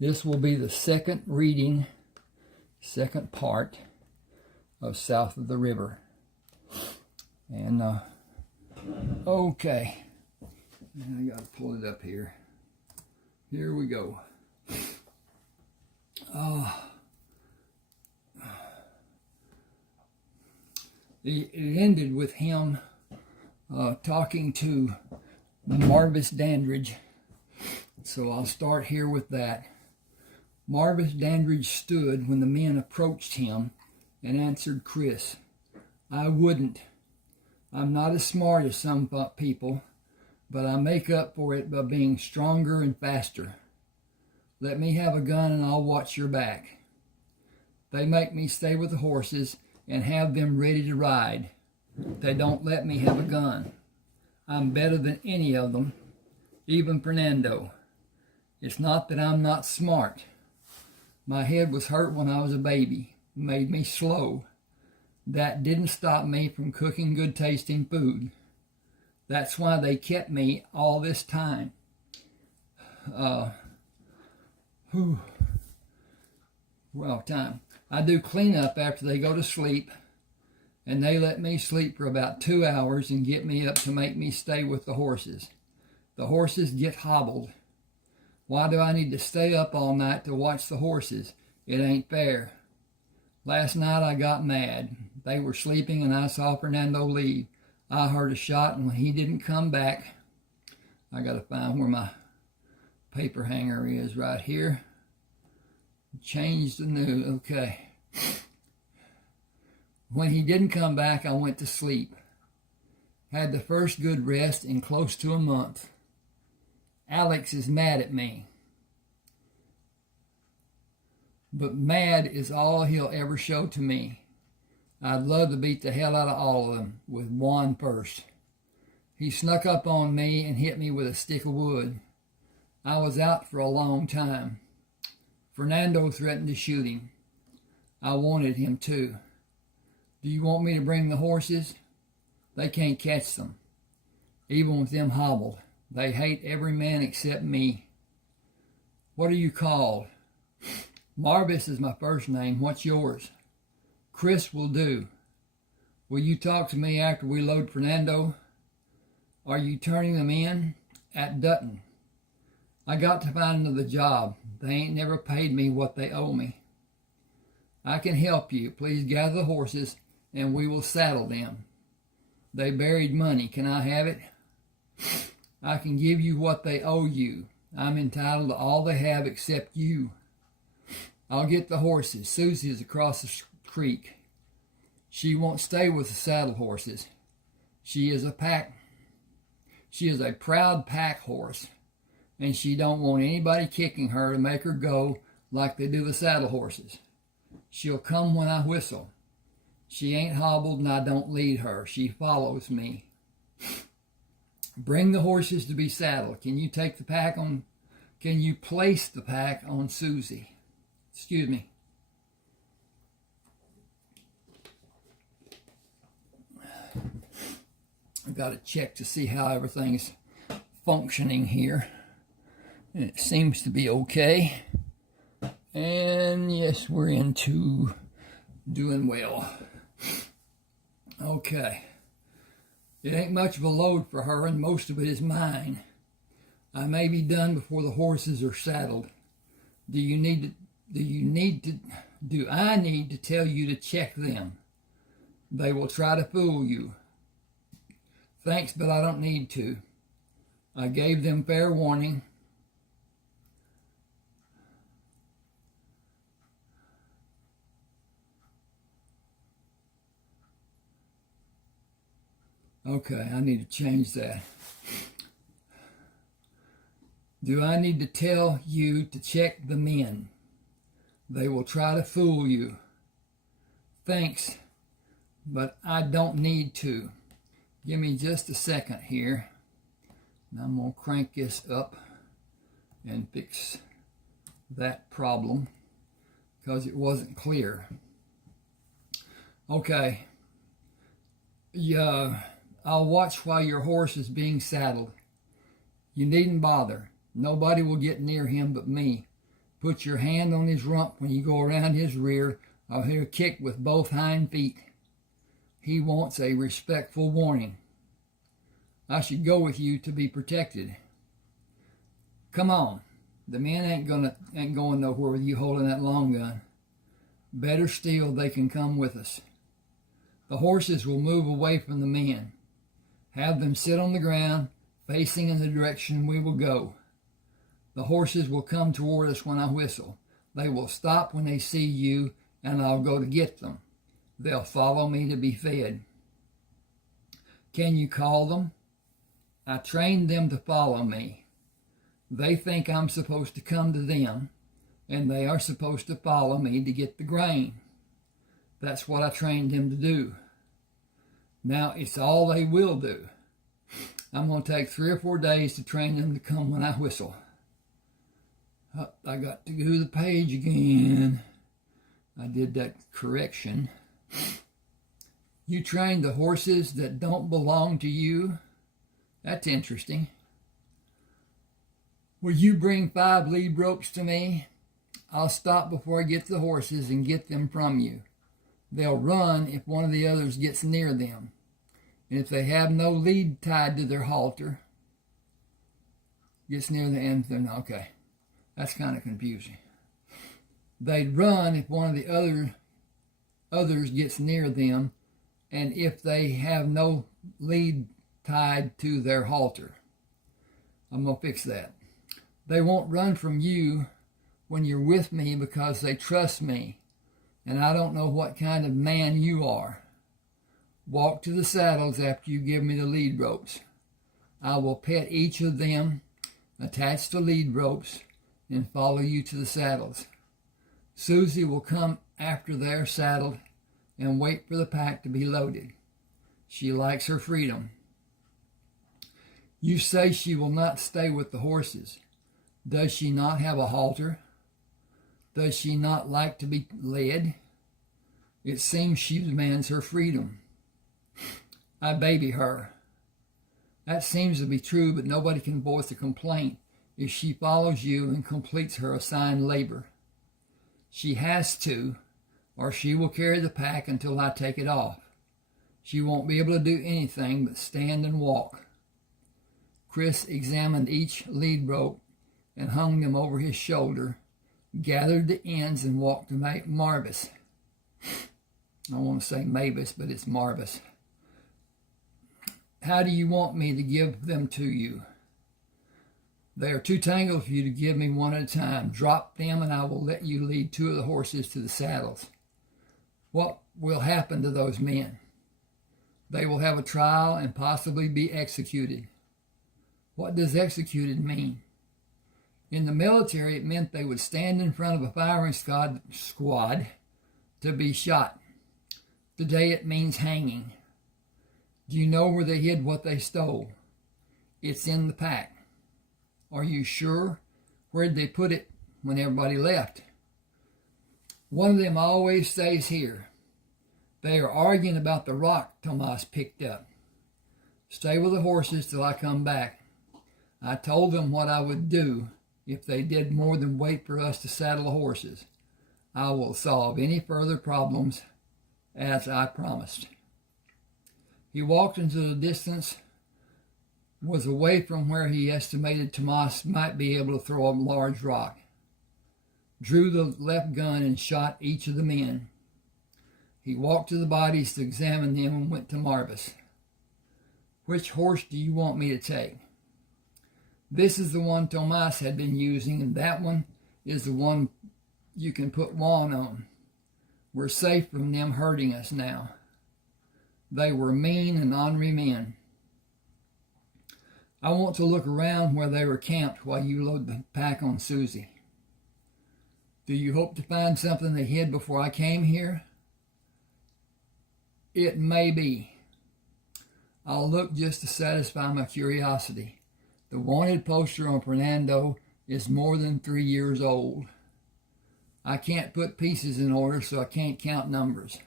This will be the second reading, second part of South of the River. And, okay. And I got to pull it up here. Here we go. It ended with him talking to Marvis Dandridge. So I'll start here with that. Marvis Dandridge stood when the men approached him and answered Chris, "I wouldn't. I'm not as smart as some people, but I make up for it by being stronger and faster. Let me have a gun and I'll watch your back. They make me stay with the horses and have them ready to ride. They don't let me have a gun. I'm better than any of them, even Fernando. It's not that I'm not smart. My head was hurt when I was a baby, made me slow. That didn't stop me from cooking good tasting food. That's why they kept me all this time. Time. I do cleanup after they go to sleep, and they let me sleep for about 2 hours and get me up to make me stay with the horses. The horses get hobbled. Why do I need to stay up all night to watch the horses? It ain't fair. Last night I got mad. They were sleeping and I saw Fernando leave. I heard a shot, and when he didn't come back, I got to find where my paper hanger is right here. Change the news. Okay. When he didn't come back, I went to sleep. Had the first good rest in close to a month. Alex is mad at me. But mad is all he'll ever show to me. I'd love to beat the hell out of all of them, with Juan first. He snuck up on me and hit me with a stick of wood. I was out for a long time. Fernando threatened to shoot him. I wanted him to. Do you want me to bring the horses? They can't catch them. Even with them hobbled. They hate every man except me. What are you called? Marvis is my first name. What's yours? Chris will do. Will you talk to me after we load Fernando? Are you turning them in? At Dutton. I got to find another job. They ain't never paid me what they owe me. I can help you. Please gather the horses and we will saddle them. They buried money. Can I have it? I can give you what they owe you. I'm entitled to all they have except you. I'll get the horses. Susie is across the creek. She won't stay with the saddle horses. She is a proud pack horse, and she don't want anybody kicking her to make her go like they do the saddle horses. She'll come when I whistle. She ain't hobbled and I don't lead her. She follows me. Bring the horses to be saddled. Can you take the pack on? Can you place the pack on Susie? Excuse me. I've got to check to see how everything's functioning here. And it seems to be okay. And yes, we're into doing well. Okay. It ain't much of a load for her, and most of it is mine. I may be done before the horses are saddled. Do I need to tell you to check them? They will try to fool you. Thanks, but I don't need to. I gave them fair warning. Okay, I need to change that. Do I need to tell you to check the men? They will try to fool you. Thanks, but I don't need to. Give me just a second here. And I'm going to crank this up and fix that problem because it wasn't clear. Okay. I'll watch while your horse is being saddled. You needn't bother. Nobody will get near him but me. Put your hand on his rump when you go around his rear, or he'll kick with both hind feet. He wants a respectful warning. I should go with you to be protected. Come on. The men ain't going nowhere with you holding that long gun. Better still, they can come with us. The horses will move away from the men. Have them sit on the ground, facing in the direction we will go. The horses will come toward us when I whistle. They will stop when they see you, and I'll go to get them. They'll follow me to be fed. Can you call them? I trained them to follow me. They think I'm supposed to come to them, and they are supposed to follow me to get the grain. That's what I trained them to do. Now it's all they will do. I'm going to take 3 or 4 days to train them to come when I whistle. I got to go to the page again. I did that correction. You train the horses that don't belong to you? That's interesting. Will you bring 5 lead ropes to me? I'll stop before I get the horses and get them from you. They'll run if one of the others gets near them. And if they have no lead tied to their halter, gets near the end, then okay. That's kind of confusing. They'd run if one of the others gets near them, and if they have no lead tied to their halter. I'm going to fix that. They won't run from you when you're with me because they trust me, and I don't know what kind of man you are. Walk to the saddles after you give me the lead ropes. I will pet each of them, attach the lead ropes, and follow you to the saddles. Susie will come after they're saddled and wait for the pack to be loaded. She likes her freedom. You say she will not stay with the horses. Does she not have a halter? Does she not like to be led? It seems she demands her freedom. I baby her. That seems to be true, but nobody can voice a complaint if she follows you and completes her assigned labor. She has to, or she will carry the pack until I take it off. She won't be able to do anything but stand and walk. Chris examined each lead rope and hung them over his shoulder, gathered the ends, and walked to Marvis. I want to say Mavis, but it's Marvis. How do you want me to give them to you? They are too tangled for you to give me one at a time. Drop them and I will let you lead 2 of the horses to the saddles. What will happen to those men? They will have a trial and possibly be executed. What does executed mean? In the military, it meant they would stand in front of a firing squad to be shot. Today it means hanging. Do you know where they hid what they stole? It's in the pack. Are you sure? Where'd they put it when everybody left? One of them always stays here. They are arguing about the rock Tomas picked up. Stay with the horses till I come back. I told them what I would do if they did more than wait for us to saddle the horses. I will solve any further problems as I promised. He walked into the distance, was away from where he estimated Tomas might be able to throw a large rock. Drew the left gun and shot each of the men. He walked to the bodies to examine them and went to Marvis. Which horse do you want me to take? This is the one Tomas had been using, and that one is the one you can put Juan on. We're safe from them hurting us now. They were mean and ornery men. I want to look around where they were camped while you load the pack on Susie. Do you hope to find something they hid before I came here? It may be. I'll look just to satisfy my curiosity. The wanted poster on Fernando is more than 3 years old. I can't put pieces in order, so I can't count numbers.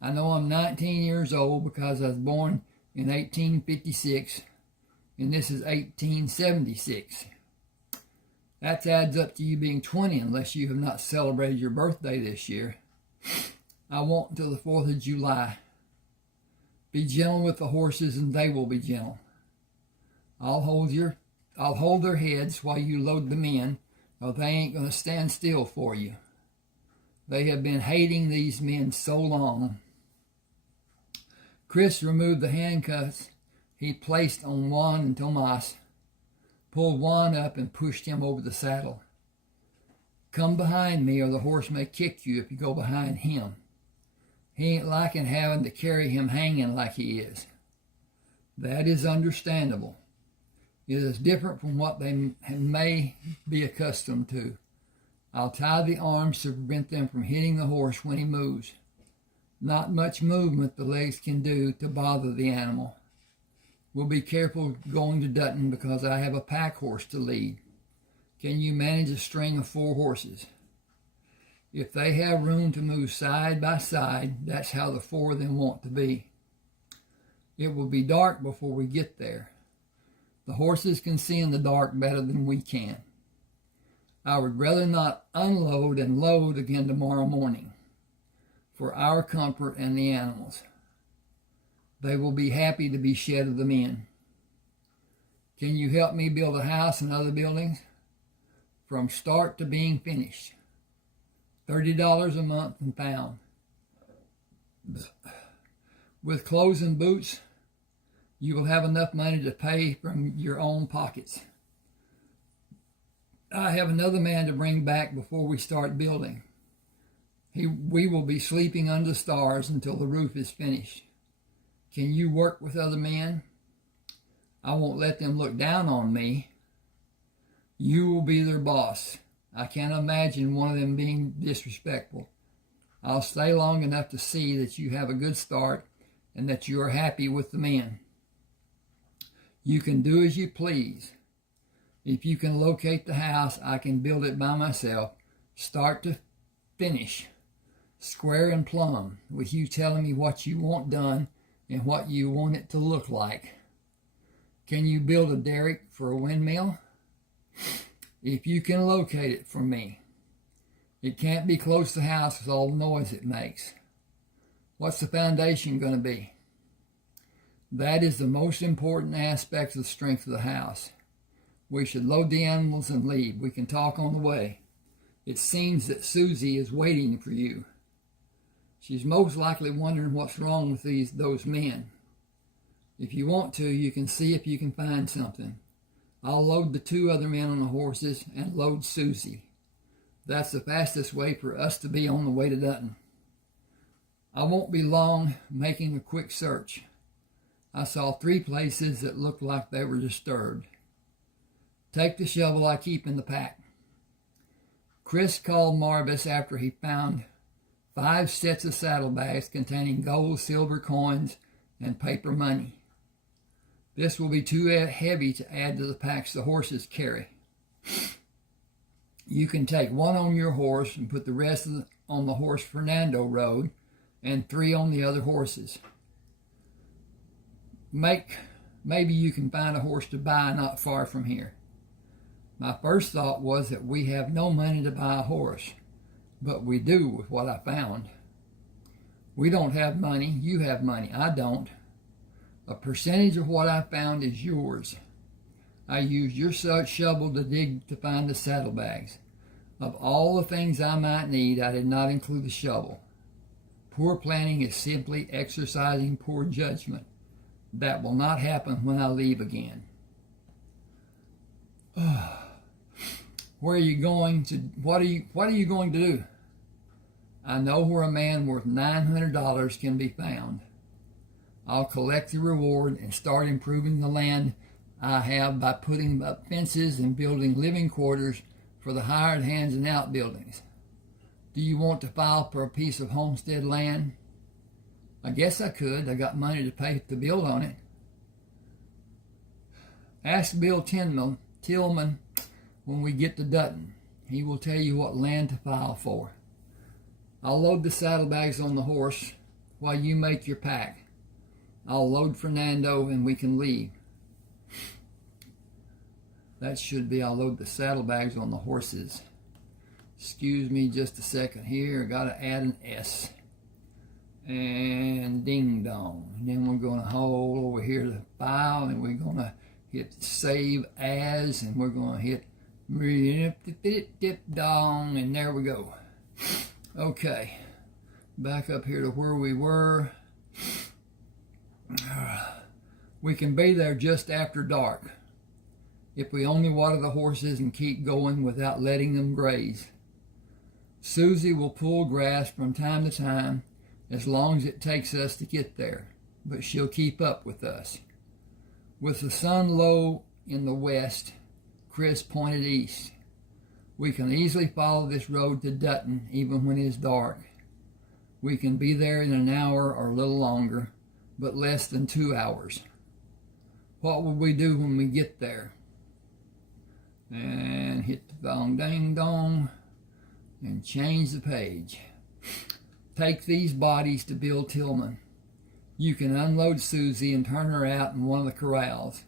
I know I'm 19 years old because I was born in 1856, and this is 1876. That adds up to you being 20 unless you have not celebrated your birthday this year. I won't until the 4th of July. Be gentle with the horses and they will be gentle. I'll hold their heads while you load them in, or they ain't going to stand still for you. They have been hating these men so long. Chris removed the handcuffs he placed on Juan and Tomas, pulled Juan up and pushed him over the saddle. Come behind me or the horse may kick you if you go behind him. He ain't liking having to carry him hanging like he is. That is understandable. It is different from what they may be accustomed to. I'll tie the arms to prevent them from hitting the horse when he moves. Not much movement the legs can do to bother the animal. We'll be careful going to Dutton because I have a pack horse to lead. Can you manage a string of 4 horses? If they have room to move side by side, that's how the 4 of them want to be. It will be dark before we get there. The horses can see in the dark better than we can. I would rather not unload and load again tomorrow morning for our comfort and the animals. They will be happy to be shed of the men. Can you help me build a house and other buildings? From start to being finished. $30 a month and pound. With clothes and boots, you will have enough money to pay from your own pockets. I have another man to bring back before we start building. We will be sleeping under the stars until the roof is finished. Can you work with other men? I won't let them look down on me. You will be their boss. I can't imagine one of them being disrespectful. I'll stay long enough to see that you have a good start and that you are happy with the men. You can do as you please. If you can locate the house, I can build it by myself, start to finish, square and plumb, with you telling me what you want done and what you want it to look like. Can you build a derrick for a windmill? If you can locate it for me. It can't be close to the house with all the noise it makes. What's the foundation going to be? That is the most important aspect of the strength of the house. We should load the animals and leave. We can talk on the way. It seems that Susie is waiting for you. She's most likely wondering what's wrong with those men. If you want to, you can see if you can find something. I'll load the 2 other men on the horses and load Susie. That's the fastest way for us to be on the way to Dutton. I won't be long making a quick search. I saw 3 places that looked like they were disturbed. Take the shovel I keep in the pack. Chris called Marvis after he found 5 sets of saddlebags containing gold, silver coins, and paper money. This will be too heavy to add to the packs the horses carry. You can take 1 on your horse and put the rest on the horse Fernando rode and 3 on the other horses. Maybe you can find a horse to buy not far from here. My first thought was that we have no money to buy a horse, but we do with what I found. We don't have money, you have money, I don't. A percentage of what I found is yours. I used your shovel to dig to find the saddlebags. Of all the things I might need, I did not include the shovel. Poor planning is simply exercising poor judgment. That will not happen when I leave again. Where are you going to? What are you going to do? I know where a man worth $900 can be found. I'll collect the reward and start improving the land I have by putting up fences and building living quarters for the hired hands and outbuildings. Do you want to file for a piece of homestead land? I guess I could. I got money to pay to build on it. Ask Bill Tillman when we get to Dutton. He will tell you what land to file for. I'll load the saddlebags on the horse while you make your pack. I'll load Fernando and we can leave. That should be, I'll load the saddlebags on the horses. Excuse me just a second here. I gotta add an S. And ding dong. And then we're gonna hold over here the file, and we're gonna hit save as, and we're gonna hit dip dong, and there we go. Okay, back up here to where we were. We can be there just after dark if we only water the horses and keep going without letting them graze. Susie will pull grass from time to time as long as it takes us to get there, but she'll keep up with us. With the sun low in the west, Chris pointed east. We can easily follow this road to Dutton even when it's dark. We can be there in an hour or a little longer, but less than 2 hours. What will we do when we get there? And hit the dong dang dong and change the page. Take these bodies to Bill Tillman. You can unload Susie and turn her out in one of the corrals.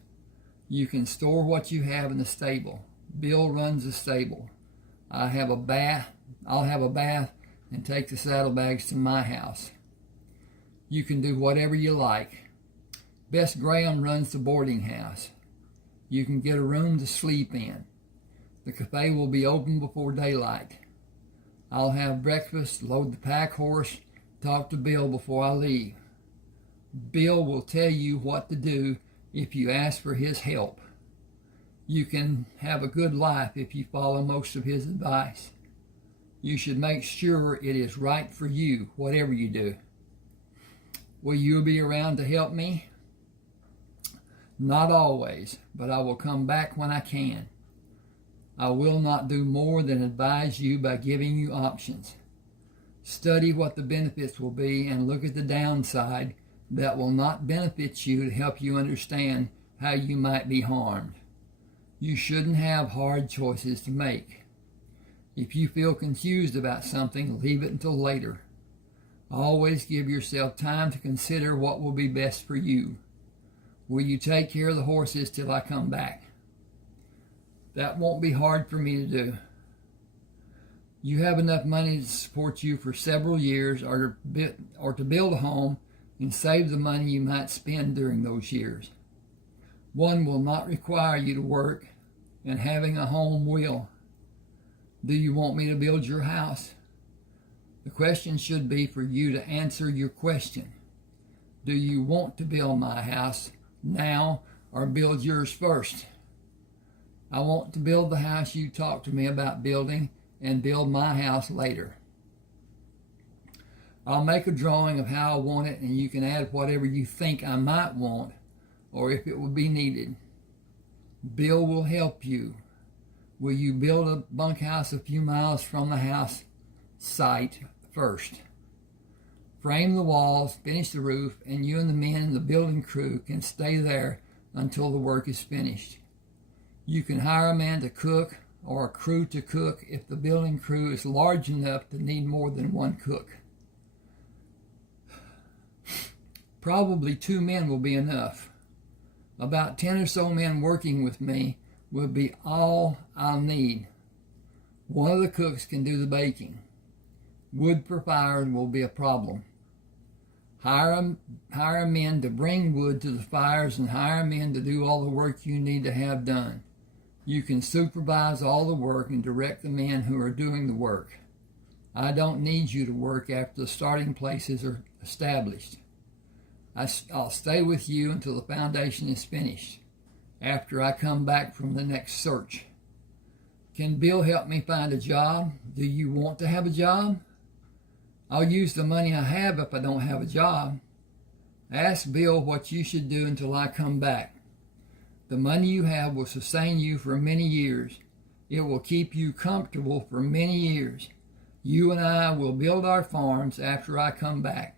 You can store what you have in the stable. Bill runs the stable. I'll have a bath and take the saddlebags to my house. You can do whatever you like. Bess Graham runs the boarding house. You can get a room to sleep in. The cafe will be open before daylight. I'll have breakfast, load the pack horse, talk to Bill before I leave. Bill will tell you what to do if you ask for his help. You can have a good life if you follow most of his advice. You should make sure it is right for you, whatever you do. Will you be around to help me? Not always, but I will come back when I can. I will not do more than advise you by giving you options. Study what the benefits will be and look at the downside that will not benefit you to help you understand how you might be harmed. You shouldn't have hard choices to make. If you feel confused about something, leave it until later. Always give yourself time to consider what will be best for you. Will you take care of the horses till I come back? That won't be hard for me to do. You have enough money to support you for several years or to build a home and save the money you might spend during those years. One will not require you to work, and having a home will. Do you want me to build your house? The question should be for you to answer your question. Do you want to build my house now or build yours first? I want to build the house you talked to me about building and build my house later. I'll make a drawing of how I want it, and you can add whatever you think I might want or if it would be needed. Bill will help you. Will you build a bunkhouse a few miles from the house site first? Frame the walls, finish the roof, and you and the men in the building crew can stay there until the work is finished. You can hire a man to cook or a crew to cook if the building crew is large enough to need more than one cook. Probably 2 men will be enough. About 10 or so men working with me will be all I'll need. One of the cooks can do the baking. Wood for fire will be a problem. Hire men to bring wood to the fires and hire men to do all the work you need to have done. You can supervise all the work and direct the men who are doing the work. I don't need you to work after the starting places are established. I'll stay with you until the foundation is finished, after I come back from the next search. Can Bill help me find a job? Do you want to have a job? I'll use the money I have if I don't have a job. Ask Bill what you should do until I come back. The money you have will sustain you for many years. It will keep you comfortable for many years. You and I will build our farms after I come back.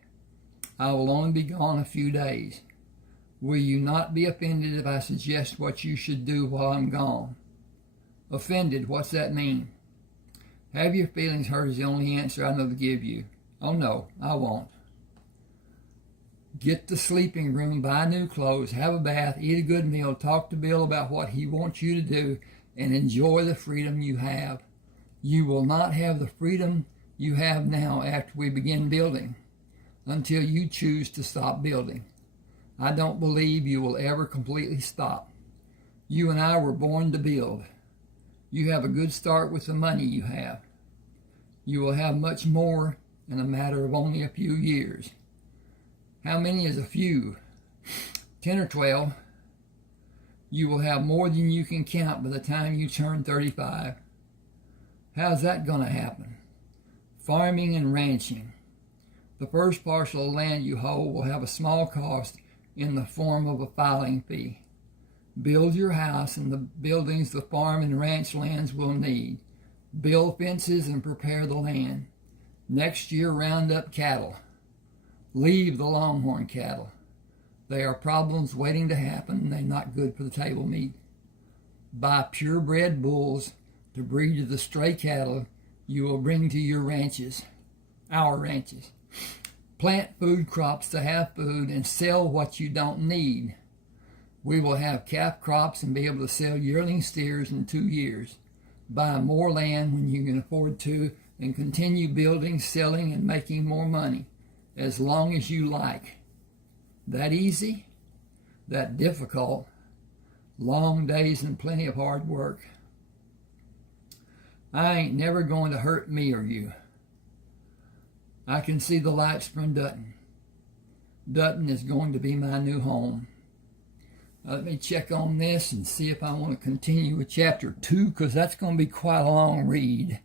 I will only be gone a few days. Will you not be offended if I suggest what you should do while I'm gone? Offended, what's that mean? Have your feelings hurt is the only answer I know to give you. Oh no, I won't. Get the sleeping room, buy new clothes, have a bath, eat a good meal, talk to Bill about what he wants you to do, and enjoy the freedom you have. You will not have the freedom you have now after we begin building until you choose to stop building. I don't believe you will ever completely stop. You and I were born to build. You have a good start with the money you have. You will have much more in a matter of only a few years. How many is a few? 10 or 12. You will have more than you can count by the time you turn 35. How's that going to happen? Farming and ranching. The first parcel of land you hold will have a small cost in the form of a filing fee. Build your house and the buildings the farm and ranch lands will need. Build fences and prepare the land. Next year, round up cattle. Leave the longhorn cattle. They are problems waiting to happen, and they're not good for the table meat. Buy purebred bulls to breed to the stray cattle you will bring to your ranches, our ranches. Plant food crops to have food and sell what you don't need. We will have calf crops and be able to sell yearling steers in 2 years. Buy more land when you can afford to and continue building, selling, and making more money. As long as you like. That easy? That difficult? Long days and plenty of hard work. I ain't never going to hurt me or you. I can see the lights from Dutton. Dutton is going to be my new home. Let me check on this and see if I want to continue with chapter 2, because that's going to be quite a long read.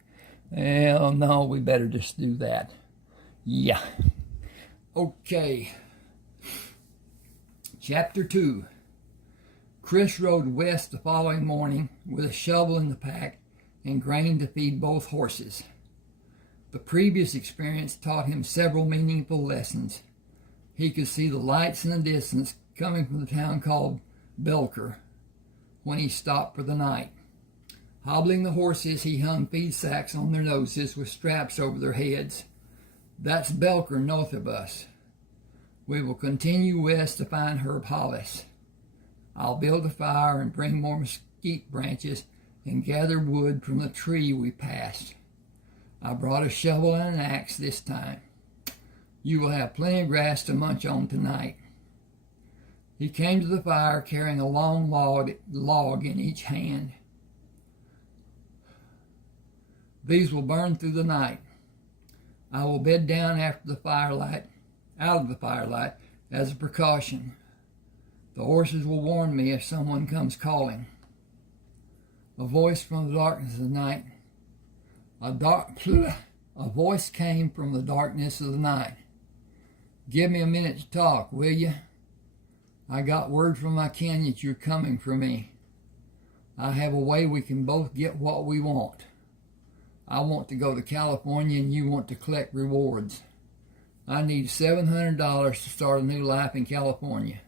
Well, no, we better just do that. Yeah. Okay, chapter 2. Chris rode west the following morning with a shovel in the pack and grain to feed both horses. The previous experience taught him several meaningful lessons. He could see the lights in the distance coming from the town called Belker when he stopped for the night. Hobbling the horses, he hung feed sacks on their noses with straps over their heads. That's Belker north of us. We will continue west to find Herb Hollis. I'll build a fire and bring more mesquite branches and gather wood from the tree we passed. I brought a shovel and an axe this time. You will have plenty of grass to munch on tonight. He came to the fire carrying a long log in each hand. These will burn through the night. I will bed down out of the firelight, as a precaution. The horses will warn me if someone comes calling. A voice from the darkness of the night. A voice came from the darkness of the night. Give me a minute to talk, will you? I got word from my kin that you're coming for me. I have a way we can both get what we want. I want to go to California and you want to collect rewards. I need $700 to start a new life in California.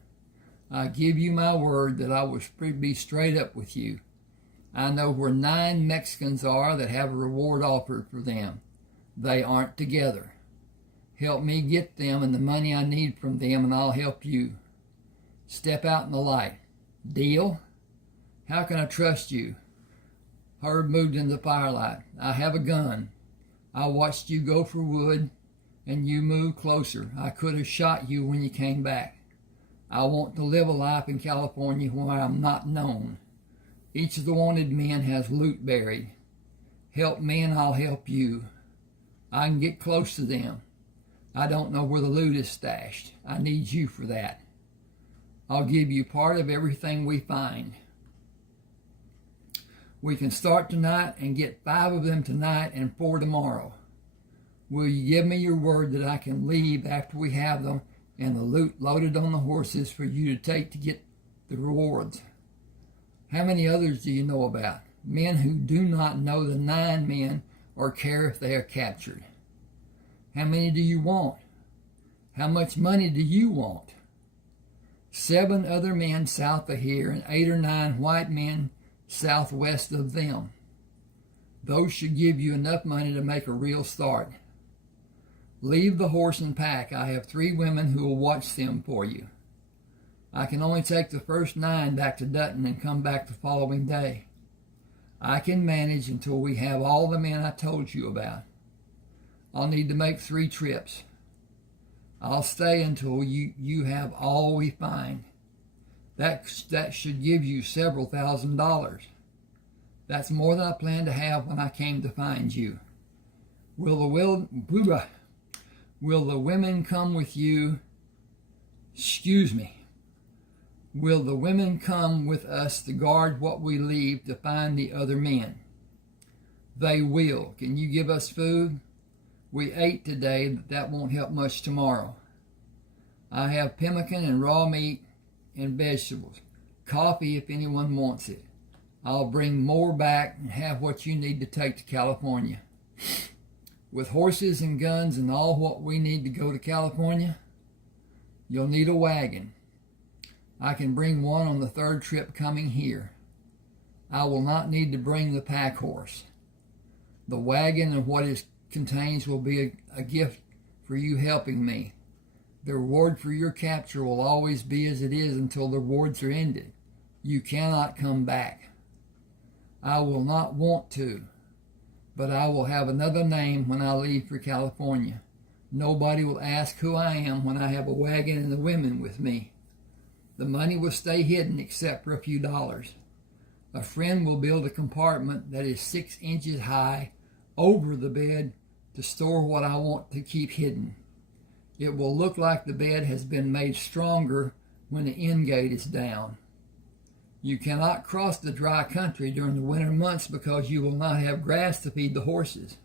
I give you my word that I will be straight up with you. I know where 9 Mexicans are that have a reward offered for them. They aren't together. Help me get them and the money I need from them, and I'll help you. Step out in the light. Deal? How can I trust you? Herb moved in the firelight. I have a gun. I watched you go for wood, and you moved closer. I could have shot you when you came back. I want to live a life in California where I'm not known. Each of the wanted men has loot buried. Help me and I'll help you. I can get close to them. I don't know where the loot is stashed. I need you for that. I'll give you part of everything we find. We can start tonight and get 5 of them tonight and 4 tomorrow. Will you give me your word that I can leave after we have them and the loot loaded on the horses for you to take to get the rewards? How many others do you know about? Men who do not know the 9 men or care if they are captured. How many do you want? How much money do you want? 7 other men south of here and 8 or 9 white men southwest of them. Those should give you enough money to make a real start. Leave the horse and pack. I have 3 women who will watch them for you. I can only take the first 9 back to Dutton and come back the following day. I can manage until we have all the men I told you about. I'll need to make 3 trips. I'll stay until you have all we find. That should give you several $1,000s. That's more than I planned to have when I came to find you. Will the women come with you? Excuse me. Will the women come with us to guard what we leave to find the other men? They will. Can you give us food? We ate today, but that won't help much tomorrow. I have pemmican and raw meat and vegetables. Coffee if anyone wants it. I'll bring more back and have what you need to take to California. With horses and guns and all what we need to go to California, you'll need a wagon. I can bring one on the 3rd trip coming here. I will not need to bring the pack horse. The wagon and what it contains will be a gift for you helping me. The reward for your capture will always be as it is until the rewards are ended. You cannot come back. I will not want to, but I will have another name when I leave for California. Nobody will ask who I am when I have a wagon and the women with me. The money will stay hidden except for a few dollars. A friend will build a compartment that is 6 inches high over the bed to store what I want to keep hidden. It will look like the bed has been made stronger when the end gate is down. You cannot cross the dry country during the winter months because you will not have grass to feed the horses.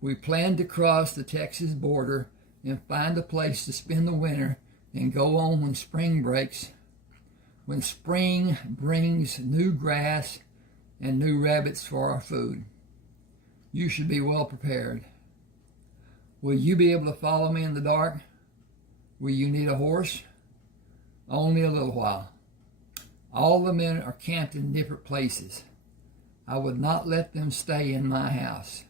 We plan to cross the Texas border and find a place to spend the winter and go on when spring breaks. When spring brings new grass and new rabbits for our food. You should be well prepared. Will you be able to follow me in the dark? Will you need a horse? Only a little while. All the men are camped in different places. I would not let them stay in my house.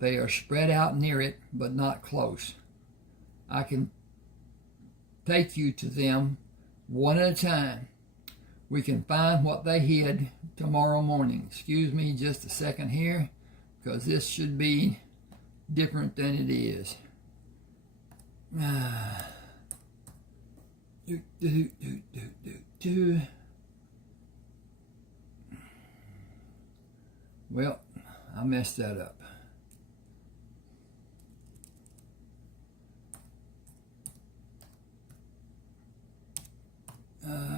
They are spread out near it, but not close. I can take you to them one at a time. We can find what they hid tomorrow morning. Excuse me just a second here, because this should be different than it is. Well, I messed that up.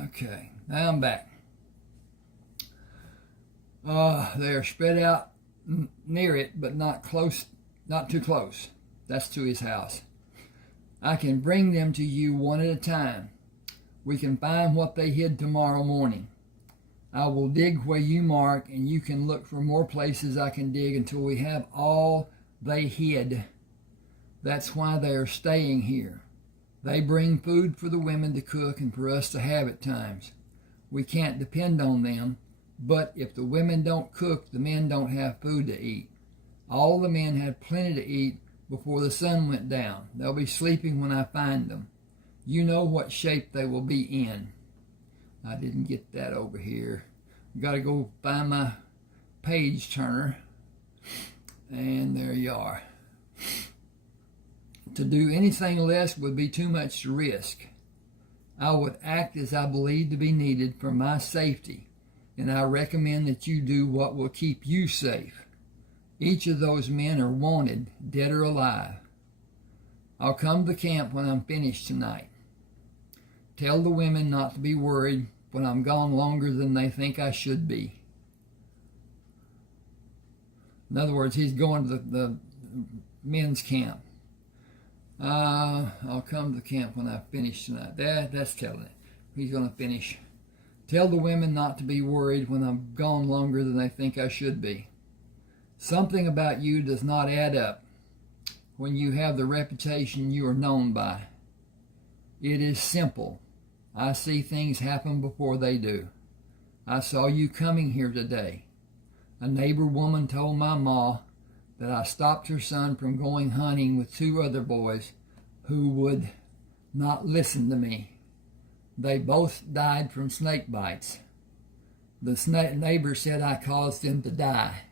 Okay, now I'm back. They are spread out near it, but not close, not too close. That's to his house. I can bring them to you one at a time. We can find what they hid tomorrow morning. I will dig where you mark, and you can look for more places I can dig until we have all they hid. That's why they are staying here. They bring food for the women to cook and for us to have at times. We can't depend on them, but if the women don't cook, the men don't have food to eat. All the men had plenty to eat before the sun went down. They'll be sleeping when I find them. You know what shape they will be in. I didn't get that over here. Got to go find my page turner. And there you are. To do anything less would be too much to risk. I would act as I believe to be needed for my safety, and I recommend that you do what will keep you safe. Each of those men are wanted, dead or alive. I'll come to camp when I'm finished tonight. Tell the women not to be worried when I'm gone longer than they think I should be. In other words, he's going to the men's camp. I'll come to camp when I finish tonight. That's telling it. He's going to finish. Tell the women not to be worried when I'm gone longer than they think I should be. Something about you does not add up when you have the reputation you are known by. It is simple. I see things happen before they do. I saw you coming here today. A neighbor woman told my ma that I stopped her son from going hunting with 2 other boys who would not listen to me. They both died from snake bites. The neighbor said I caused them to die.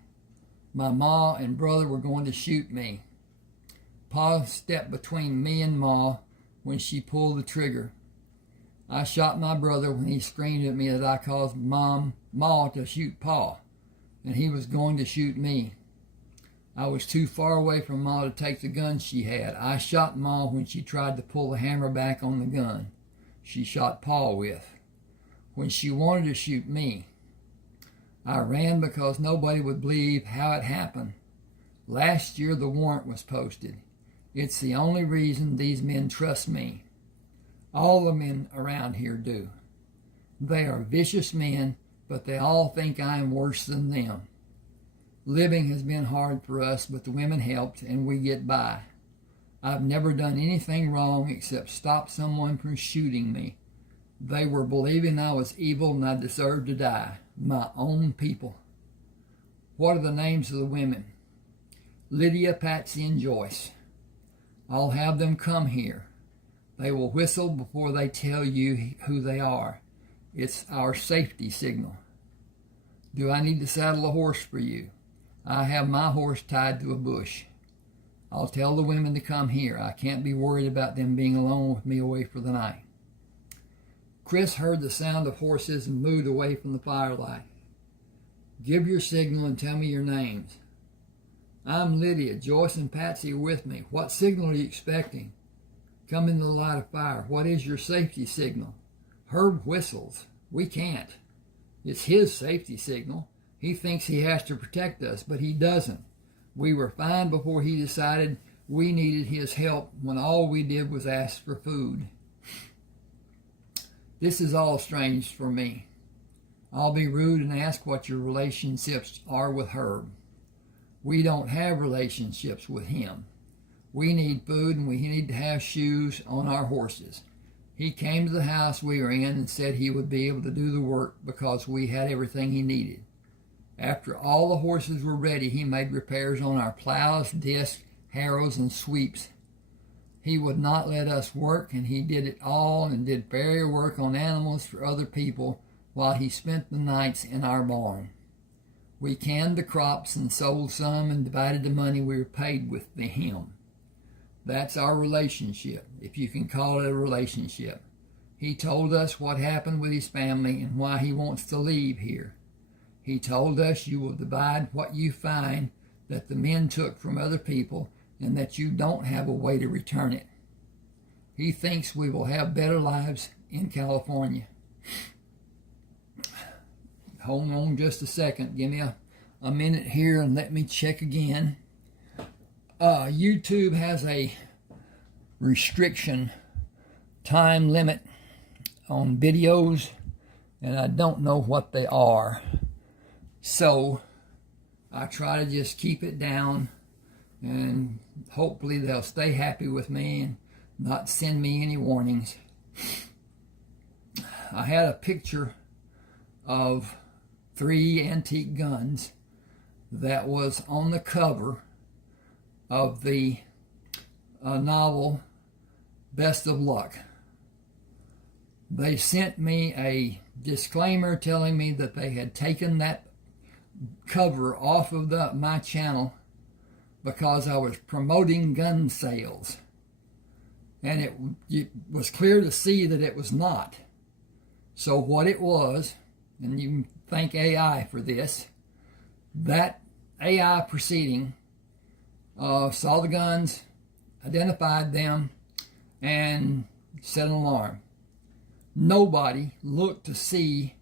My ma and brother were going to shoot me. Pa stepped between me and Ma when she pulled the trigger. I shot my brother when he screamed at me that I caused Ma to shoot Pa, and he was going to shoot me. I was too far away from Ma to take the gun she had. I shot Ma when she tried to pull the hammer back on the gun she shot Pa with. When she wanted to shoot me, I ran because nobody would believe how it happened. Last year the warrant was posted. It's the only reason these men trust me. All the men around here do. They are vicious men, but they all think I am worse than them. Living has been hard for us, but the women helped and we get by. I've never done anything wrong except stop someone from shooting me. They were believing I was evil and I deserved to die. My own people. What are the names of the women? Lydia, Patsy, and Joyce. I'll have them come here. They will whistle before they tell you who they are. It's our safety signal. Do I need to saddle a horse for you? I have my horse tied to a bush. I'll tell the women to come here. I can't be worried about them being alone with me away for the night. Chris heard the sound of horses and moved away from the firelight. Give your signal and tell me your names. I'm Lydia. Joyce and Patsy are with me. What signal are you expecting? Come into the light of fire. What is your safety signal? Herb whistles. We can't. It's his safety signal. He thinks he has to protect us, but he doesn't. We were fine before he decided we needed his help when all we did was ask for food. This is all strange for me. I'll be rude and ask what your relationships are with Herb. We don't have relationships with him. We need food and we need to have shoes on our horses. He came to the house we were in and said he would be able to do the work because we had everything he needed. After all the horses were ready, he made repairs on our plows, discs, harrows, and sweeps. He would not let us work, and he did it all and did farrier work on animals for other people while he spent the nights in our barn. We canned the crops and sold some and divided the money we were paid with him. That's our relationship, if you can call it a relationship. He told us what happened with his family and why he wants to leave here. He told us you will divide what you find that the men took from other people and that you don't have a way to return it. He thinks we will have better lives in California. Hold on just a second. Give me a minute here and let me check again. YouTube has a restriction time limit on videos, and I don't know what they are. So I try to just keep it down, and hopefully they'll stay happy with me and not send me any warnings. I had a picture of 3 antique guns that was on the cover of the novel Best of Luck. They sent me a disclaimer telling me that they had taken that cover off of my channel because I was promoting gun sales, and it was clear to see that it was not. So what it was, and you can thank AI for this, that AI proceeding saw the guns, identified them, and set an alarm. Nobody looked to see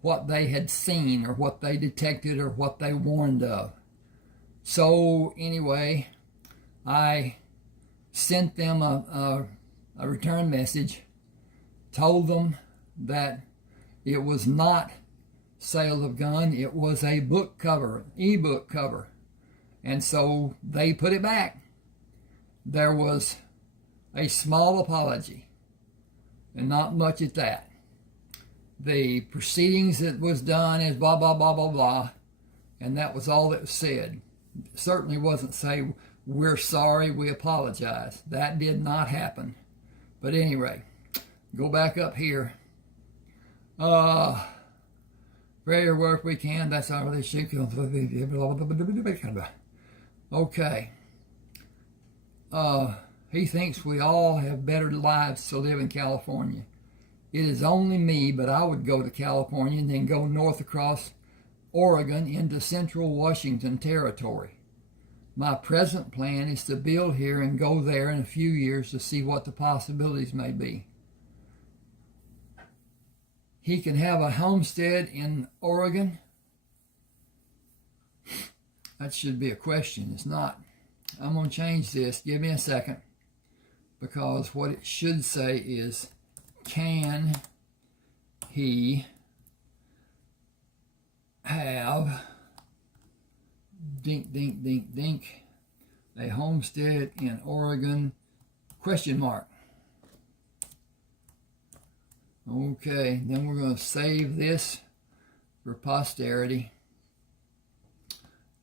what they had seen or what they detected or what they warned of. So anyway, I sent them a return message, told them that it was not sale of gun, it was a book cover, ebook cover. And so they put it back. There was a small apology, and not much at that. The proceedings that was done is blah, blah, blah, blah, blah, and that was all that was said. Certainly wasn't say, we're sorry, we apologize. That did not happen. But anyway, go back up here. Prayer work we can. That's our relationship. Okay. He thinks we all have better lives to live in California. It is only me, but I would go to California and then go north across Oregon into central Washington territory. My present plan is to build here and go there in a few years to see what the possibilities may be. He can have a homestead in Oregon. That should be a question. It's not. I'm going to change this. Give me a second. Because what it should say is, can he have dink, dink, dink, dink, a homestead in Oregon, question mark. Okay, then we're going to save this for posterity,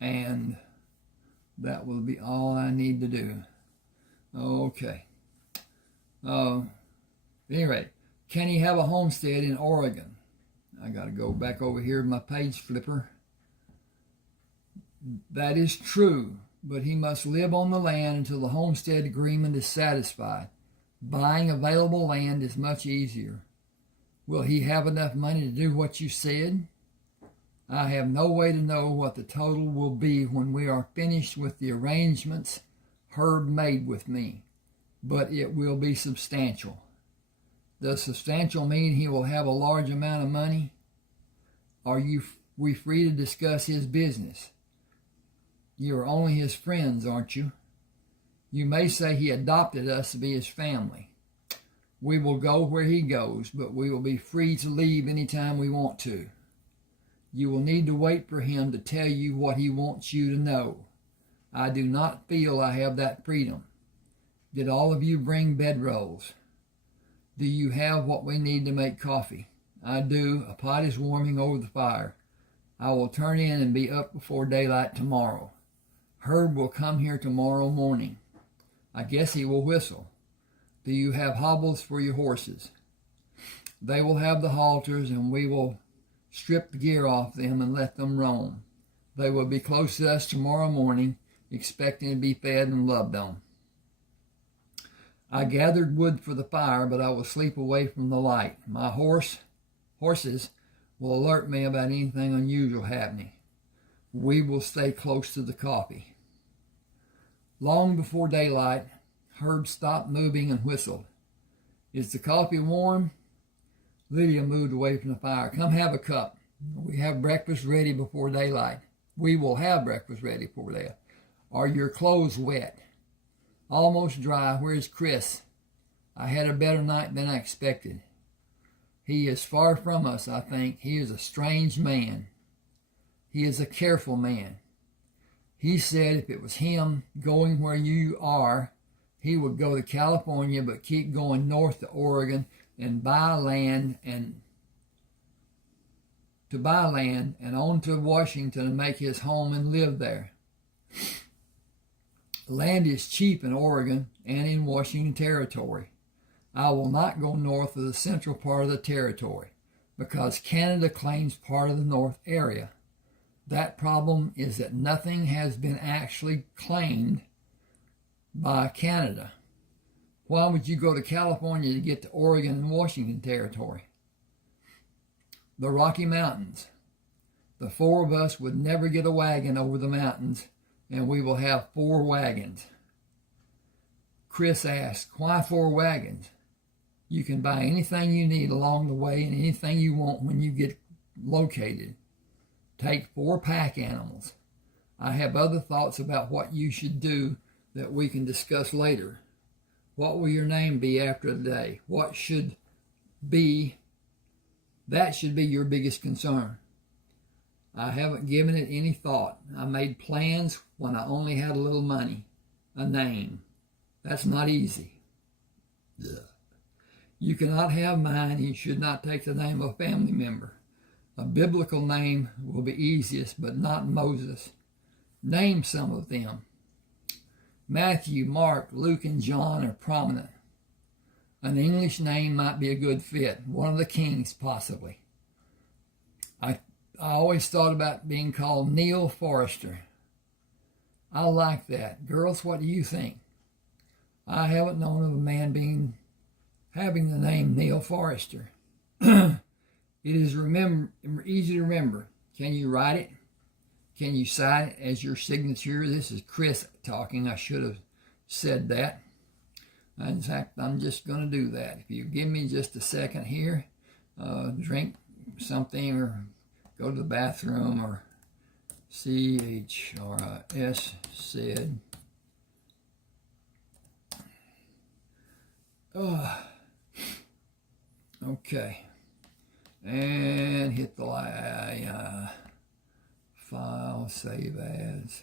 and that will be all I need to do. Okay. Anyway, can he have a homestead in Oregon? I got to go back over here to my page flipper. That is true, but he must live on the land until the homestead agreement is satisfied. Buying available land is much easier. Will he have enough money to do what you said? I have no way to know what the total will be when we are finished with the arrangements Herb made with me, but it will be substantial. Does substantial mean he will have a large amount of money? Are we free to discuss his business? You are only his friends, aren't you? You may say he adopted us to be his family. We will go where he goes, but we will be free to leave anytime we want to. You will need to wait for him to tell you what he wants you to know. I do not feel I have that freedom. Did all of you bring bedrolls? Do you have what we need to make coffee? I do. A pot is warming over the fire. I will turn in and be up before daylight tomorrow. Herb will come here tomorrow morning. I guess he will whistle. Do you have hobbles for your horses? They will have the halters, and we will strip the gear off them and let them roam. They will be close to us tomorrow morning, expecting to be fed and loved on. I gathered wood for the fire, but I will sleep away from the light. My horses will alert me about anything unusual happening. We will stay close to the coffee. Long before daylight, Herb stopped moving and whistled. Is the coffee warm? Lydia moved away from the fire. Come have a cup. We have breakfast ready before daylight. We will have breakfast ready before daylight. Are your clothes wet? Almost dry. Where's Chris? I had a better night than I expected. He is far from us, I think. He is a strange man. He is a careful man. He said if it was him going where you are, he would go to California but keep going north to Oregon and buy land and on to Washington and make his home and live there. Land is cheap in Oregon and in Washington Territory. I will not go north of the central part of the territory because Canada claims part of the north area. That problem is that nothing has been actually claimed by Canada. Why would you go to California to get to Oregon and Washington Territory? The Rocky Mountains. The four of us would never get a wagon over the mountains, and we will have 4 wagons. Chris asked, why 4 wagons? You can buy anything you need along the way and anything you want when you get located. Take 4 pack animals. I have other thoughts about what you should do that we can discuss later. What will your name be after the day? That should be your biggest concern. I haven't given it any thought. I made plans when I only had a little money. A name. That's not easy. Ugh. You cannot have mine, and you should not take the name of a family member. A biblical name will be easiest, but not Moses. Name some of them. Matthew, Mark, Luke, and John are prominent. An English name might be a good fit. One of the kings, possibly. I always thought about being called Neal Forrester. I like that. Girls, what do you think? I haven't known of a man having the name Neal Forrester. It is easy to remember. Can you write it? Can you sign it as your signature? This is Chris talking. I should have said that. In fact, I'm just going to do that. If you give me just a second here, drink something or go to the bathroom or CHRIS said. Okay. And hit the file, save as,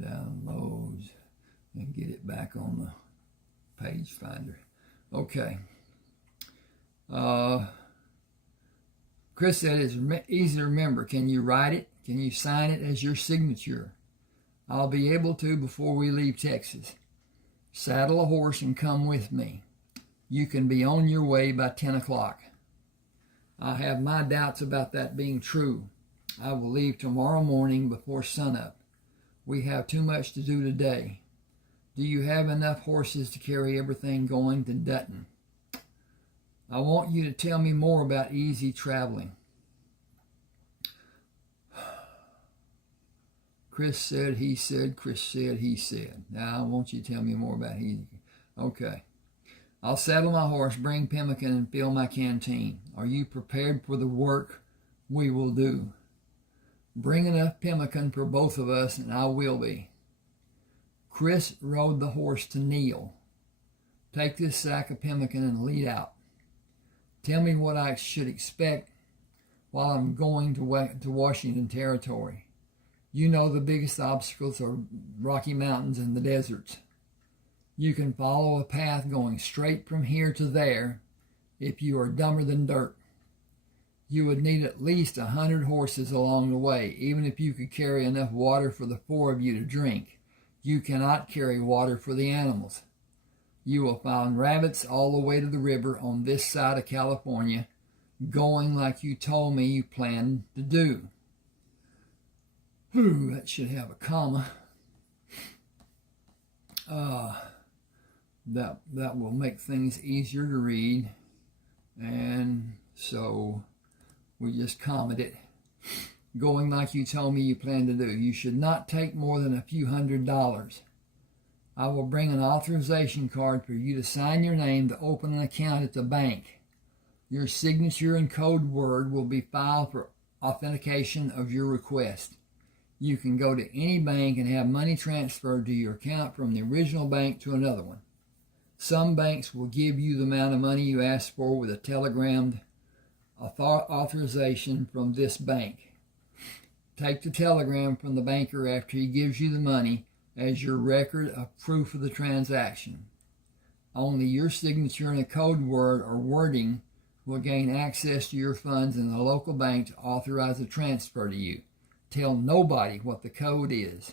downloads, and get it back on the page finder. Okay. Chris said it's easy to remember. Can you write it? Can you sign it as your signature? I'll be able to before we leave Texas. Saddle a horse and come with me. You can be on your way by 10 o'clock. I have my doubts about that being true. I will leave tomorrow morning before sunup. We have too much to do today. Do you have enough horses to carry everything going to Dutton? I want you to tell me more about easy traveling. Chris said, he said, Chris said, he said. Now I want you to tell me more about easy. Okay. I'll saddle my horse, bring pemmican, and fill my canteen. Are you prepared for the work we will do? Bring enough pemmican for both of us, and I will be. Chris rode the horse to Neal. Take this sack of pemmican and lead out. Tell me what I should expect while I'm going to Washington Territory. You know the biggest obstacles are Rocky Mountains and the deserts. You can follow a path going straight from here to there if you are dumber than dirt. You would need at least 100 horses along the way, even if you could carry enough water for the 4 of you to drink. You cannot carry water for the animals. You will find rabbits all the way to the river on this side of California, going like you told me you planned to do. Whew, that should have a comma. That will make things easier to read. And so we just commaed it. Going like you told me you planned to do. You should not take more than a few $100s. I will bring an authorization card for you to sign your name to open an account at the bank. Your signature and code word will be filed for authentication of your request. You can go to any bank and have money transferred to your account from the original bank to another one. Some banks will give you the amount of money you ask for with a telegrammed authorization from this bank. Take the telegram from the banker after he gives you the money as your record of proof of the transaction. Only your signature and a code word or wording will gain access to your funds in the local bank to authorize a transfer to you. Tell nobody what the code is.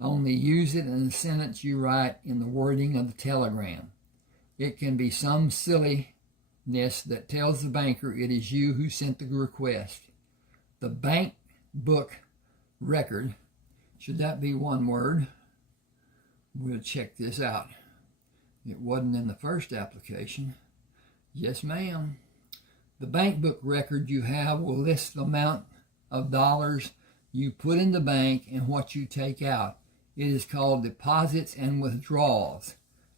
Only use it in the sentence you write in the wording of the telegram. It can be some silliness that tells the banker it is you who sent the request. The bank book record, should that be one word? We'll check this out. It wasn't in the first application. Yes, ma'am. The bank book record you have will list the amount of dollars you put in the bank and what you take out. It is called deposits and withdrawals,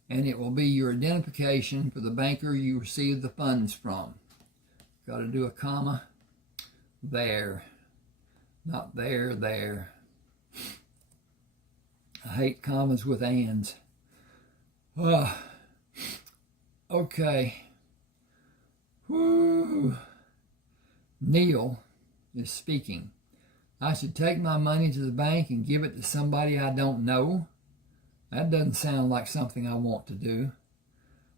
and it will be your identification for the banker you received the funds from. Got to do a comma there, not there, there. I hate commas with ands. Okay. Woo. Neal is speaking. I should take my money to the bank and give it to somebody I don't know? That doesn't sound like something I want to do.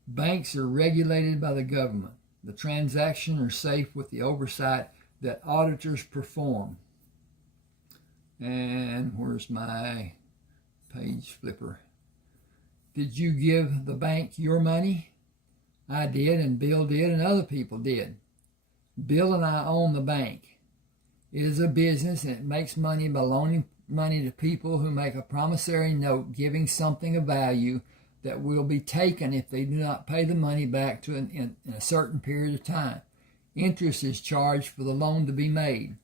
Banks are regulated by the government. The transactions are safe with the oversight that auditors perform. And where's my page flipper? Did you give the bank your money? I did, and Bill did, and other people did. Bill and I own the bank. It is a business, and it makes money by loaning money to people who make a promissory note giving something of value that will be taken if they do not pay the money back to in a certain period of time. Interest is charged for the loan to be made.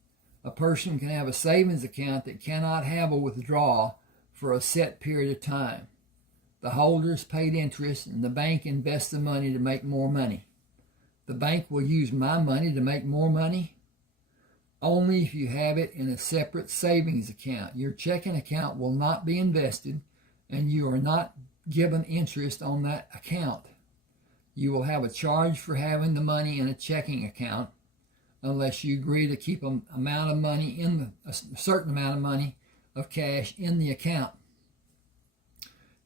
A person can have a savings account that cannot have a withdrawal for a set period of time. The holder is paid interest, and the bank invests the money to make more money. The bank will use my money to make more money only if you have it in a separate savings account. Your checking account will not be invested, and you are not given interest on that account. You will have a charge for having the money in a checking account unless you agree to keep a certain amount of money of cash in the account.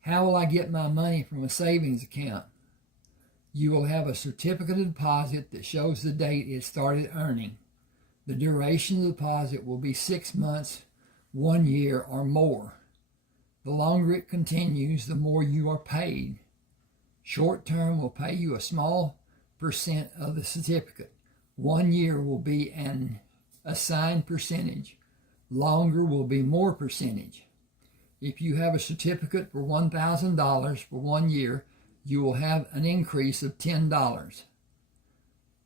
How will I get my money from a savings account? You will have a certificate of deposit that shows the date it started earning. The duration of the deposit will be 6 months, 1 year, or more. The longer it continues, the more you are paid. Short term will pay you a small percent of the certificate. 1 year will be an assigned percentage. Longer will be more percentage. If you have a certificate for $1,000 for 1 year, you will have an increase of $10.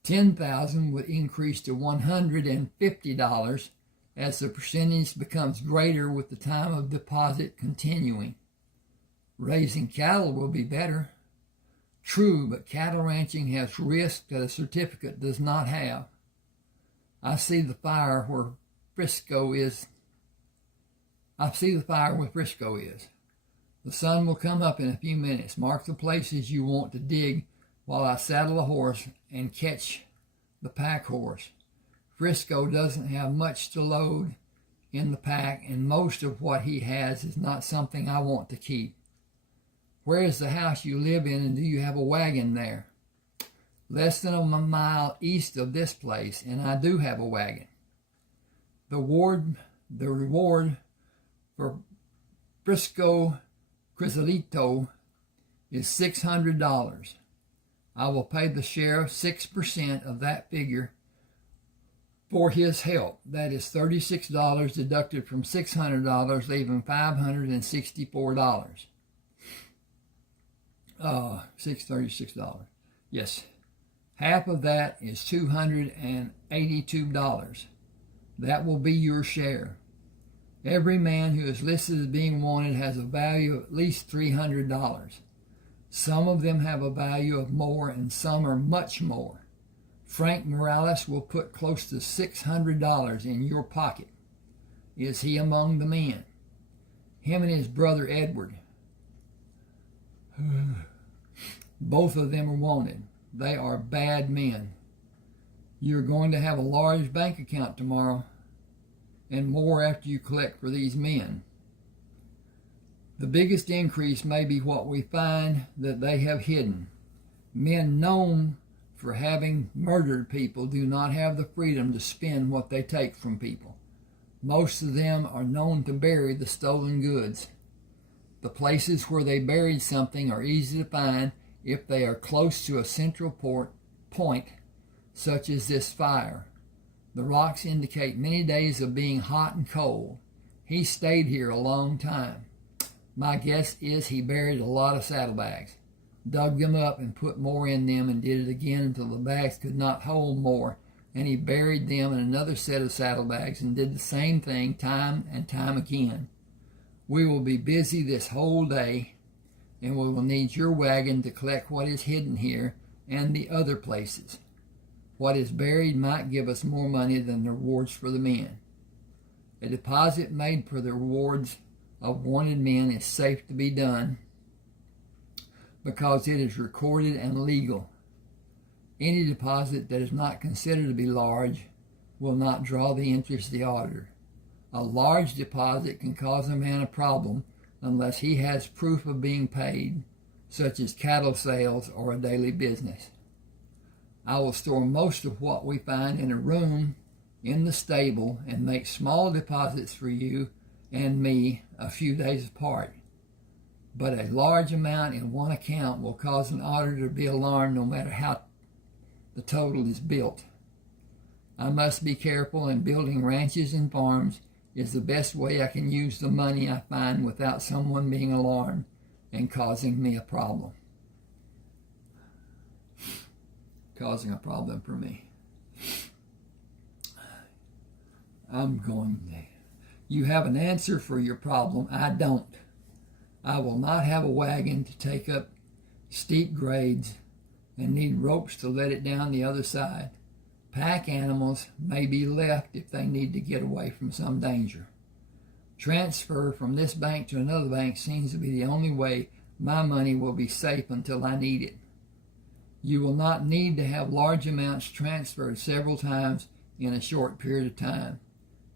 $10,000 would increase to $150 as the percentage becomes greater with the time of deposit continuing. Raising cattle will be better. True, but cattle ranching has risk that a certificate does not have. I see the fire where Frisco is. The sun will come up in a few minutes. Mark the places you want to dig while I saddle a horse and catch the pack horse. Frisco doesn't have much to load in the pack, and most of what he has is not something I want to keep. Where is the house you live in, and do you have a wagon there? Less than a mile east of this place, and I do have a wagon. The reward for Frisco Crisolito is $600. I will pay the sheriff 6% of that figure for his help. That is $36 deducted from $600, leaving $564. $636. Yes. Half of that is $282. That will be your share. Every man who is listed as being wanted has a value of at least $300. Some of them have a value of more, and some are much more. Frank Morales will put close to $600 in your pocket. Is he among the men? Him and his brother Edward. Both of them are wanted. They are bad men. You're going to have a large bank account tomorrow, and more after you collect for these men. The biggest increase may be what we find that they have hidden. Men known for having murdered people do not have the freedom to spend what they take from people. Most of them are known to bury the stolen goods. The places where they buried something are easy to find if they are close to a central point, such as this fire. The rocks indicate many days of being hot and cold. He stayed here a long time. My guess is he buried a lot of saddlebags, dug them up and put more in them, and did it again until the bags could not hold more, and he buried them in another set of saddlebags and did the same thing time and time again. We will be busy this whole day, and we will need your wagon to collect what is hidden here and the other places. What is buried might give us more money than the rewards for the men. A deposit made for the rewards of wanted men is safe to be done because it is recorded and legal. Any deposit that is not considered to be large will not draw the interest of the auditor. A large deposit can cause a man a problem unless he has proof of being paid, such as cattle sales or a daily business. I will store most of what we find in a room in the stable and make small deposits for you and me a few days apart. But a large amount in one account will cause an auditor to be alarmed no matter how the total is built. I must be careful, and building ranches and farms is the best way I can use the money I find without someone being alarmed and causing me a problem. Causing a problem for me. You have an answer for your problem. I don't. I will not have a wagon to take up steep grades and need ropes to let it down the other side. Pack animals may be left if they need to get away from some danger. Transfer from this bank to another bank seems to be the only way my money will be safe until I need it. You will not need to have large amounts transferred several times in a short period of time.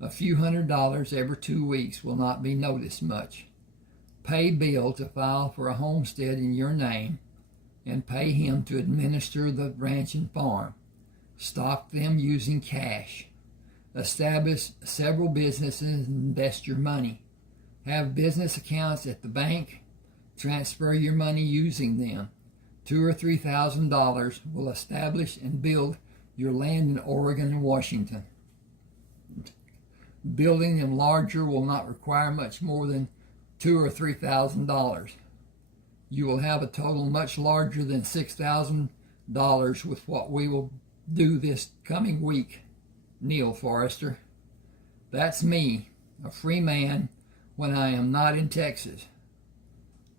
A few $100s every 2 weeks will not be noticed much. Pay Bill to file for a homestead in your name and pay him to administer the ranch and farm. Stock them using cash. Establish several businesses and invest your money. Have business accounts at the bank. Transfer your money using them. $2,000 or $3,000 will establish and build your land in Oregon and Washington. Building them larger will not require much more than $2,000 or $3,000. You will have a total much larger than $6,000 with what we will do this coming week. Neal Forrester. That's me, a free man when I am not in Texas.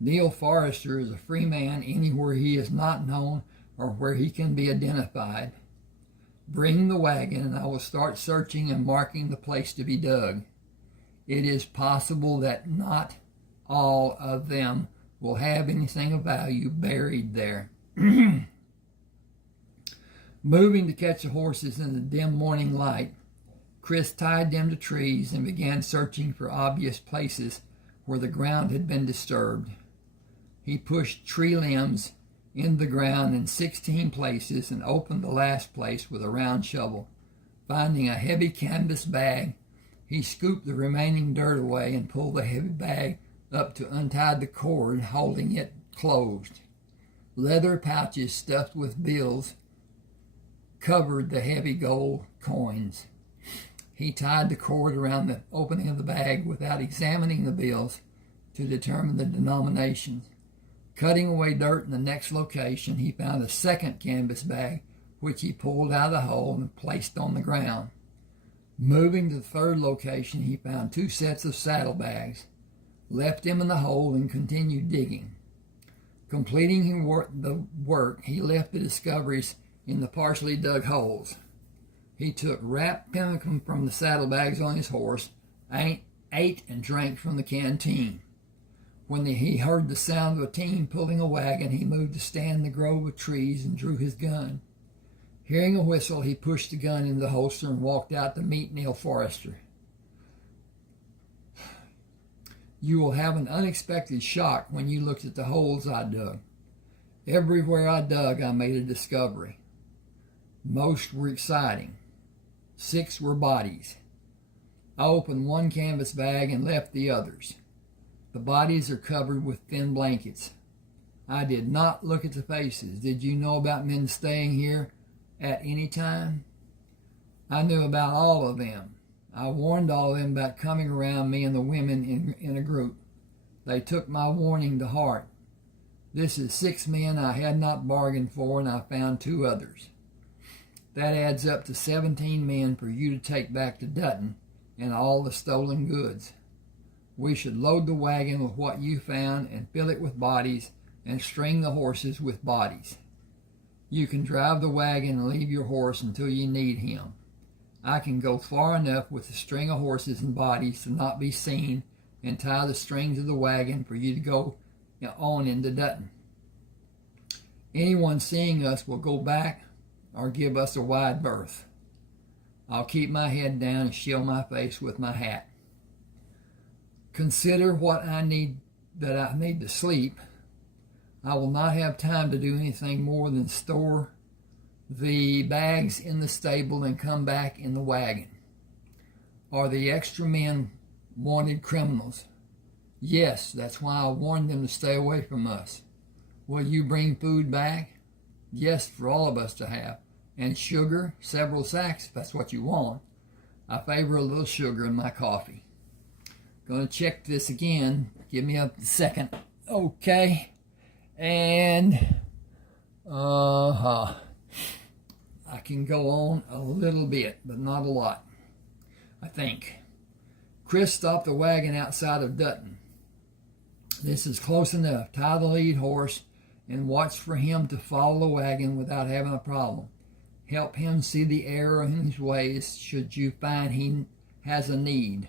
Neal Forrester is a free man anywhere he is not known or where he can be identified. Bring the wagon and I will start searching and marking the place to be dug. It is possible that not all of them will have anything of value buried there. Moving to catch the horses in the dim morning light, Chris tied them to trees and began searching for obvious places where the ground had been disturbed. He pushed tree limbs in the ground in 16 places and opened the last place with a round shovel. Finding a heavy canvas bag, he scooped the remaining dirt away and pulled the heavy bag up to untie the cord holding it closed. Leather pouches stuffed with bills covered the heavy gold coins. He tied the cord around the opening of the bag without examining the bills to determine the denominations. Cutting away dirt in the next location, he found a second canvas bag, which he pulled out of the hole and placed on the ground. Moving to the third location, he found 2 sets of saddlebags, left them in the hole, and continued digging. Completing the work, he left the discoveries in the partially dug holes. He took wrapped pemmican from the saddlebags on his horse, ate and drank from the canteen. When he heard the sound of a team pulling a wagon, he moved to stand in the grove of trees and drew his gun. Hearing a whistle, he pushed the gun into the holster and walked out to meet Neal Forrester. You will have an unexpected shock when you looked at the holes I dug. Everywhere I dug, I made a discovery. Most were exciting. 6 were bodies. I opened one canvas bag and left the others. The bodies are covered with thin blankets. I did not look at the faces. Did you know about men staying here at any time? I knew about all of them. I warned all of them about coming around me and the women in a group. They took my warning to heart. This is 6 men I had not bargained for, and I found 2 others. That adds up to 17 men for you to take back to Dutton and all the stolen goods. We should load the wagon with what you found and fill it with bodies and string the horses with bodies. You can drive the wagon and leave your horse until you need him. I can go far enough with the string of horses and bodies to not be seen and tie the string to the wagon for you to go on into Dutton. Anyone seeing us will go back or give us a wide berth. I'll keep my head down and shield my face with my hat. Consider what I need to sleep. I will not have time to do anything more than store the bags in the stable and come back in the wagon. Are the extra men wanted criminals? Yes, that's why I warned them to stay away from us. Will you bring food back? Yes, for all of us to have. And sugar, several sacks, if that's what you want. I favor a little sugar in my coffee. Gonna check this again. Give me a second. Okay. And I can go on a little bit, but not a lot, I think. Chris stopped the wagon outside of Dutton. This is close enough. Tie the lead horse and watch for him to follow the wagon without having a problem. Help him see the error in his ways should you find he has a need.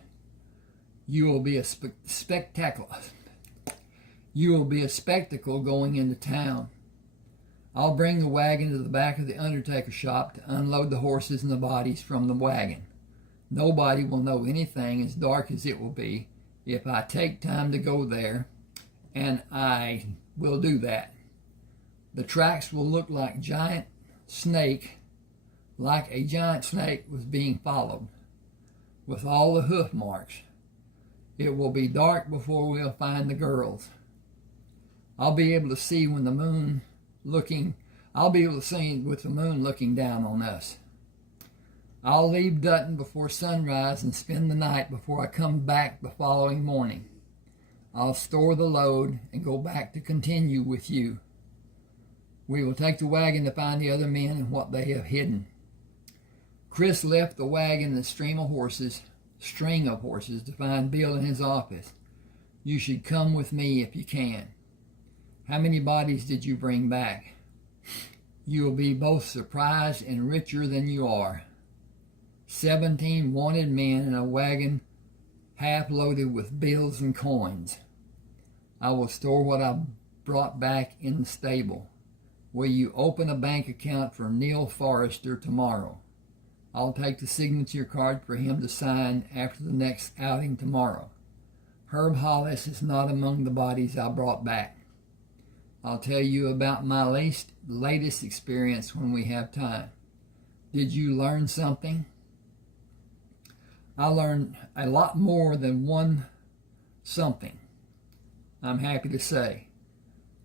You will be a spectacle. You will be a spectacle going into town. I'll bring the wagon to the back of the undertaker shop to unload the horses and the bodies from the wagon. Nobody will know anything, as dark as it will be, if I take time to go there, and I will do that. The tracks will look like a giant snake was being followed, with all the hoof marks. It will be dark before we'll find the girls. I'll be able to see with the moon looking down on us. I'll leave Dutton before sunrise and spend the night before I come back the following morning. I'll store the load and go back to continue with you. We will take the wagon to find the other men and what they have hidden. Chris left the wagon and the string of horses to find Bill in his office. You should come with me if you can. How many bodies did you bring back? You will be both surprised and richer than you are. 17 wanted men in a wagon half loaded with bills and coins. I will store what I brought back in the stable. Will you open a bank account for Neal Forrester tomorrow? I'll take the signature card for him to sign after the next outing tomorrow. Herb Hollis is not among the bodies I brought back. I'll tell you about my latest experience when we have time. Did you learn something? I learned a lot more than one something, I'm happy to say.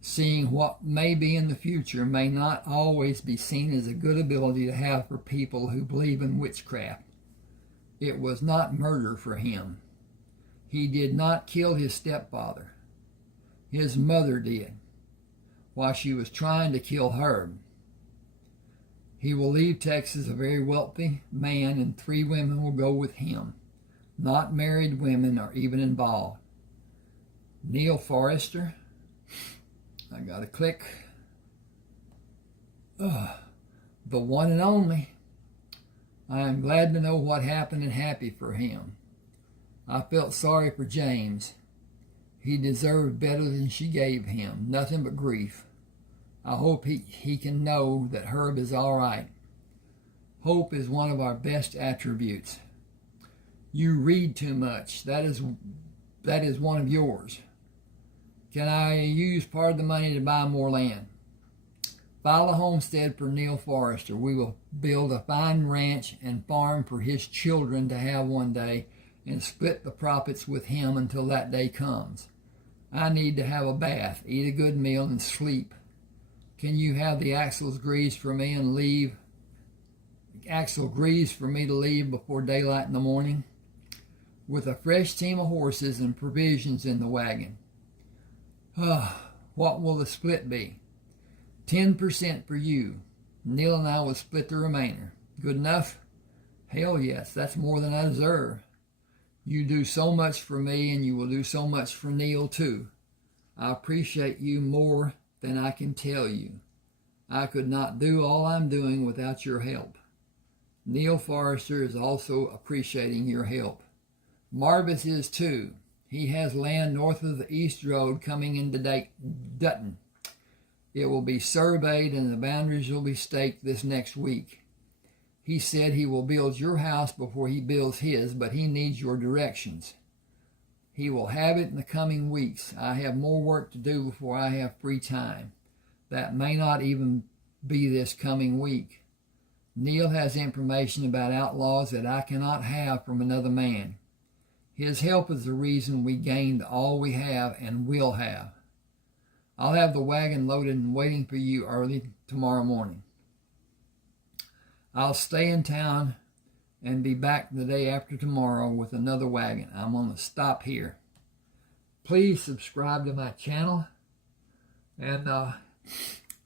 Seeing what may be in the future may not always be seen as a good ability to have for people who believe in witchcraft. It was not murder for him. He did not kill his stepfather. His mother did, while she was trying to kill Herb. He will leave Texas a very wealthy man, and 3 women will go with him. Not married women are even involved. Neal Forrester. I got to click. The one and only. I am glad to know what happened and happy for him. I felt sorry for James. He deserved better than she gave him. Nothing but grief. I hope he can know that Herb is all right. Hope is one of our best attributes. You read too much. That is one of yours. Can I use part of the money to buy more land? File a homestead for Neal Forrester. We will build a fine ranch and farm for his children to have one day and split the profits with him until that day comes. I need to have a bath, eat a good meal, and sleep. Can you have the axles greased for me to leave before daylight in the morning? With a fresh team of horses and provisions in the wagon. What will the split be? 10% for you. Neal and I will split the remainder. Good enough? Hell yes, that's more than I deserve. You do so much for me, and you will do so much for Neal too. I appreciate you more than I can tell you. I could not do all I'm doing without your help. Neal Forrester is also appreciating your help. Marvis is too. He has land north of the East Road coming into Dutton. It will be surveyed and the boundaries will be staked this next week. He said he will build your house before he builds his, but he needs your directions. He will have it in the coming weeks. I have more work to do before I have free time. That may not even be this coming week. Neal has information about outlaws that I cannot have from another man. His help is the reason we gained all we have and will have. I'll have the wagon loaded and waiting for you early tomorrow morning. I'll stay in town and be back the day after tomorrow with another wagon. I'm going to stop here. Please subscribe to my channel. And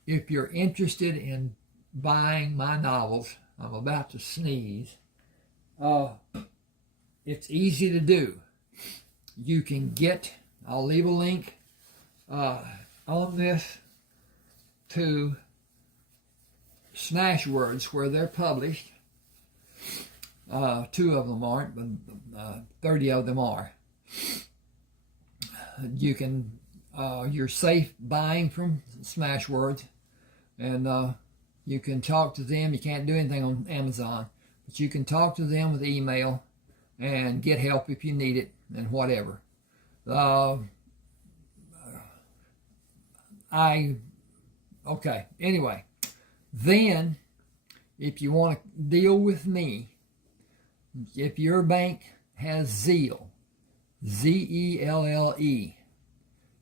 if you're interested in buying my novels, I'm about to sneeze. It's easy to do. You can get, I'll leave a link on this to Smashwords where they're published. 2 of them aren't, but 30 of them are. You can, you're safe buying from Smashwords, and you can talk to them. You can't do anything on Amazon, but you can talk to them with email and get help if you need it and whatever. Okay, anyway, then if you want to deal with me, if your bank has Zelle, Z-E-L-L-E,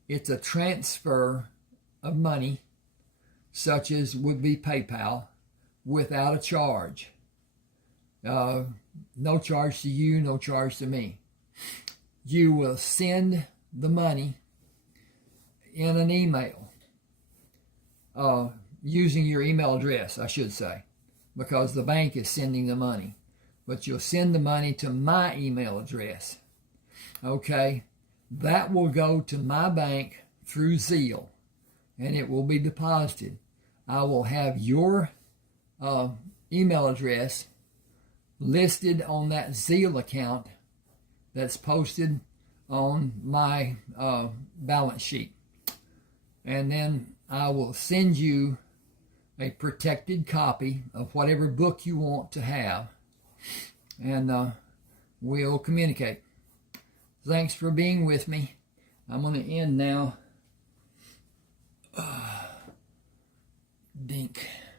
it's a transfer of money, such as would be PayPal, without a charge. No charge to you, no charge to me. You will send the money in an email, using your email address, I should say, because the bank is sending the money. But you'll send the money to my email address. Okay? That will go to my bank through Zelle, and it will be deposited. I will have your email address listed on that Zelle account that's posted on my balance sheet. And then I will send you a protected copy of whatever book you want to have, and we'll communicate. Thanks for being with me. I'm going to end now. Dink.